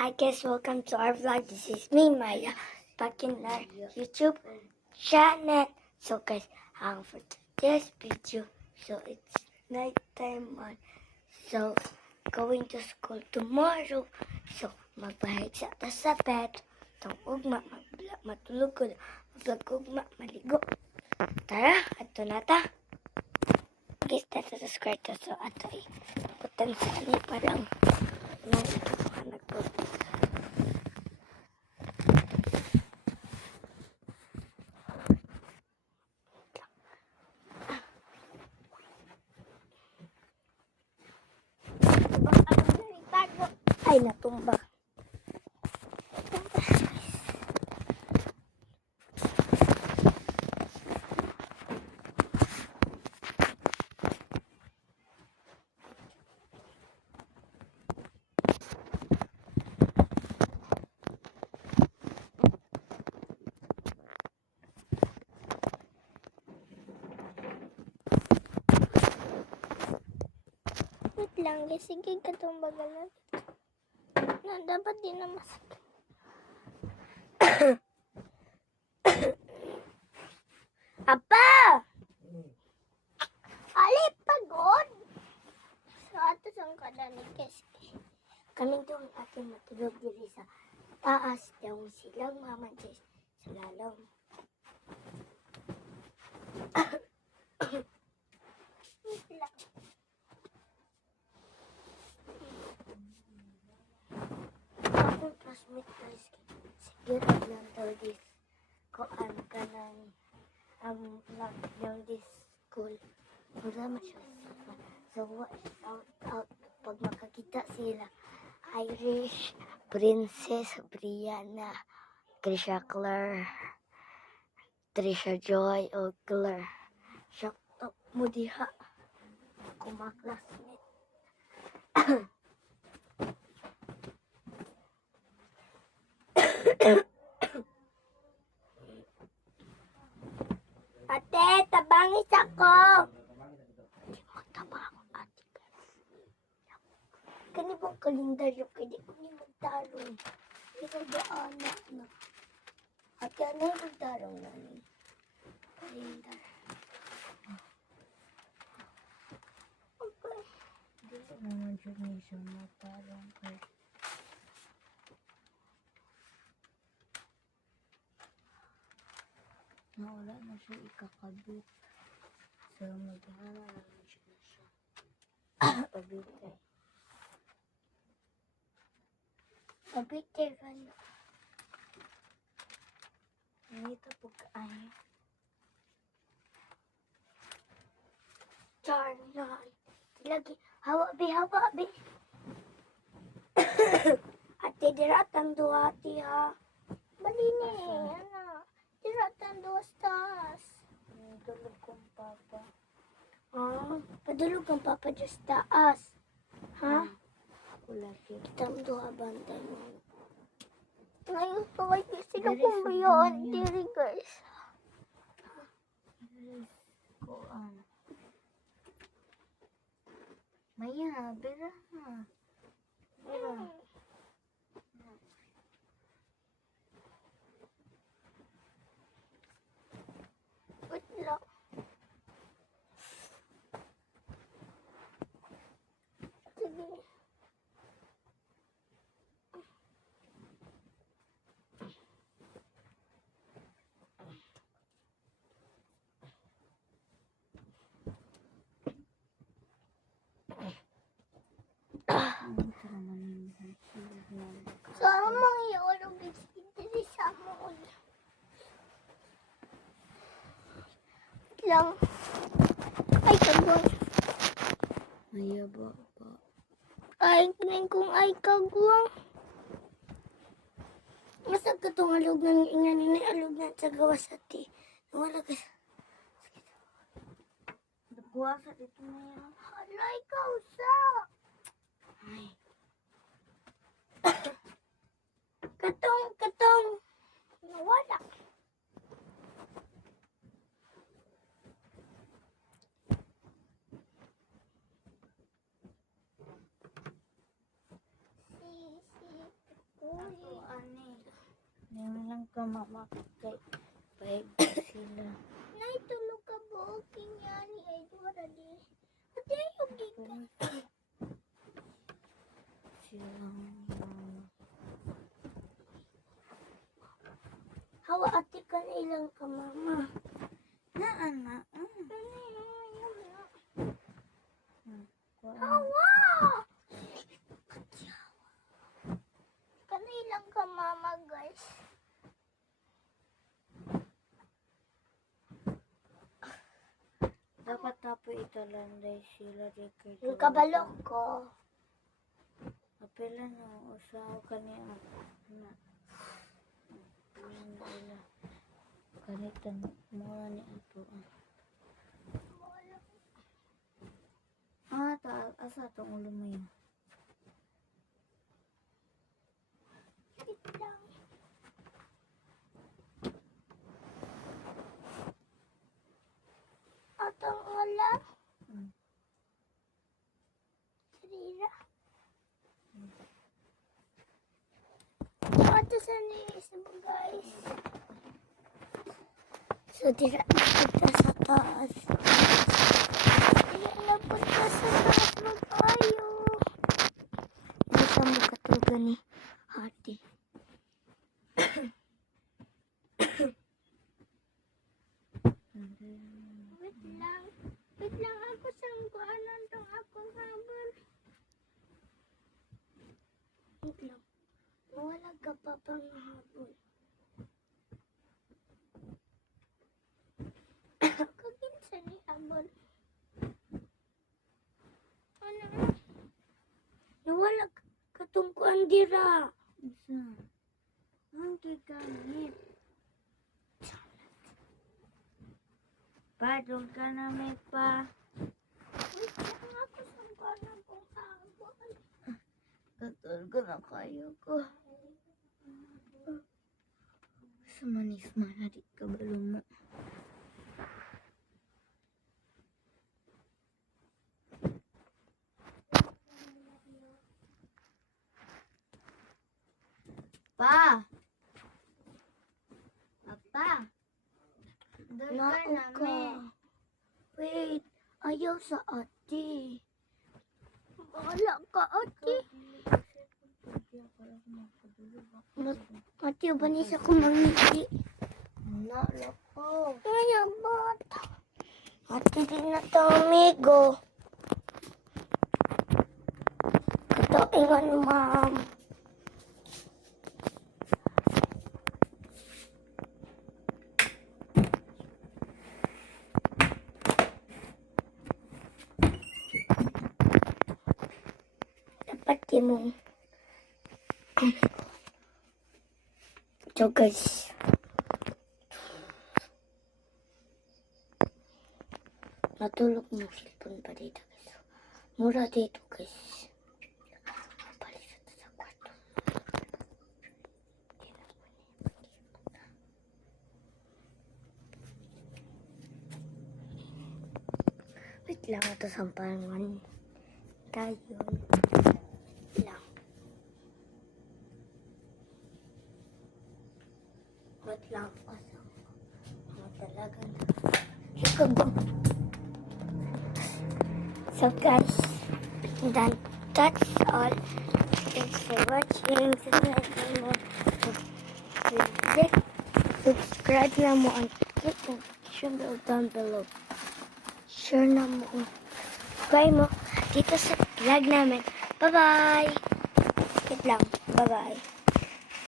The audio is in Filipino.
Hi guys, welcome to our vlog. This is me, Maya, back in our YouTube channel. So guys, for today's video, so it's nighttime on. So, going to school tomorrow. So, magbahig sa ta sa bed. Itong ugma, matulog ko. Mag-vlog ugma, maligo. Tara, ato na ta. Guys, dito subscribe to. So, ato putan sa ani parang nagkahanag ko. Ay, natumba. Wait lang, sige ka itong bagalan. Na, dapat din na masakit. Apa! Ali, pagod! So, ato sang kadanig kasi. Kami doon ating matulog diri sa taas daw silang maman sa lalong. Akong classmate guys, siguro lang daw this koan ka ng lang this school. Wala masyadong. So, out pag makakita sila. Irish Princess Brianna, Trisha Claire, Trisha Joy o Claire. Shock up mo diha. Ako mga classmate. Ate, tabangis ako. Hindi mo tabang, ate. Kani bang kalendaryo kaya di ko niya magtarong. Hindi ko anak na. Ate, ano yung magtarong na ni? Kalendar. Okay. Hindi ko naman siya niya magtarong kay wala na siya ikakabit. So, maghahanap naman siya na siya. Pabitay. Pabitay ka na. Nito po ay. Char na. Lagi. Hawa bi. Ate, diratang duwati ha. Bali ni. Ano? Diratang duwastas. Tulog kong papa. Padulog ang papa dyan sa taas. Ha? Ako lagi. Kita mo doon abantay mo. Ngayon, kaway sila Diri kung sa bayan. dunya. Diri guys. Koan. Maya, bera ha. Bera. Wait lang. Sige. Ano sa naman yung So, ano mga iulog dito sa mo? Wait lang. Ay, kagwang. Maya ba? Ay, kinin kong ay kagwang. Masag ka itong alog ng ingani na alog na sa gawas sa ti. Wala ka sa... Nagbuwasa dito na yan. Hala, ikaw sa... Ay. Katong. Nawala. Ngayon lang ka mamakakay. Paig sila. Naitulog ka po. Kinyani ay dura di. Ate yung giga. Silang mama. Hawa ate ka na ilang ka mama. Anak. Hawa! Kanilang ka mama guys. Dapat tapo italanday sila record. Yung kabalok ko. Apela no, usaw kaniya na. Kanitan mo ni ato. Asa tong ulo mo yun? Wait lang. Atong wala. Sarira. Ato sa niyos mo guys. So dira kita sa taas. Dira na punta sa taas mag-ayo. Hindi ka makatugan ni Hati. Wait lang ako sa kuanan tong akong habol. Wait lang. Wala ka pa pang habol. Kaginsa ni habol. Ano? Nawala ka tong kuan dira. Isa. Ang gigamit. Padong ka na may pa. Wait lang ako sa kuanan tong habol. Katol ko na kayo ko. Sa manis manadik ka balong mo. Pa! Papa! Doon ka Nako ka. namin. Wait, ayaw sa ate. Wala ka ate. Ate, banis ako mangiti. Nalo ko. Ay, abot. Ate, di na to amigo. Ito, ingan, ma'am. Dapat di mo. So, guys. Natulog mo cellphone pa dito guys. Mura dito guys. Palisat sa kwarto. Wait lang ito sampangan tayo. Wait lang. Wait lang kasi talaga na. Ikaw ba? So guys, that's all. Thanks for watching. Subscribe na mo and click the notification bell down below. Share na mo. Subscribe mo dito sa vlog namin. Bye-bye. Wait lang. Bye-bye.